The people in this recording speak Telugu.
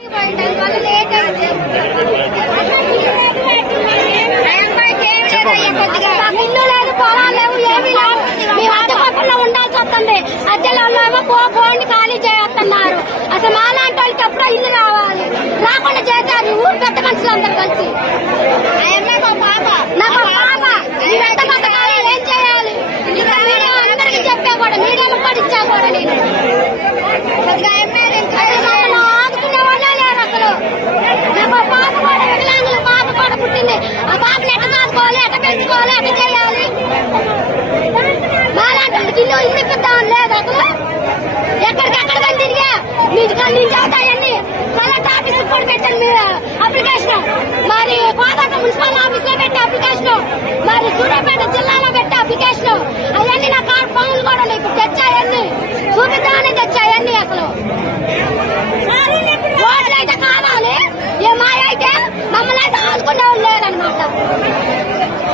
ఇల్లు లేదు, పొలాలు లేవు, ఏమీ లేవు. మేము అద్దె పక్కన ఉండాల్సి వస్తుంది. అద్దెలో ఏమో పోండి ఖాళీ చేస్తున్నారు. అసలు మాలాంటి వాళ్ళకి ఎప్పుడో ఇల్లు రావాలి, రాకుండా చేశారు ఊరు పెద్ద మనుషులందరూ కలిసి. నాకు పాప ఎంత బతకాలి, ఏం చేయాలి? అందరికీ చెప్పా కూడా, మీరేమో కూడా ఇచ్చా కూడా నేను ఆదుకునే వాళ్ళే లేరు అసలు. నాకు పాప కూడా వికలాంగులు, పాప కూడా పుట్టింది. ఆ పాపని ఎట్ట చదువుకోవాలి, ఎట్ట పెంచుకోవాలి, ఎట్ట చేయాలి? మాలాంటి ఇల్లు ఇప్పిద్దాం లేదు అసలు. ఎక్కడికెక్కడ తిరిగా మీకు అవుతాయన్ని కలెక్టర్ ఆఫీస్ కూడా పెట్టాను మీరు అప్లికేషన్, మరి కోదాక మున్సిపల్ ఆఫీస్ లో పెట్టి అప్లికేషన్, మరి సూర్యాపేట జిల్లాలో పెట్టి అప్లికేషన్. అవన్నీ నా కార్డు పనులు కూడా ఇప్పుడు తెచ్చాయన్ని చూపిద్దామని తెచ్చాయన్ని. అసలు ఓట్లు అయితే కావాలి, ఏ మాయ అయితే మమ్మల్ని అయితే ఆదుకునే వాళ్ళు లేరనమాట.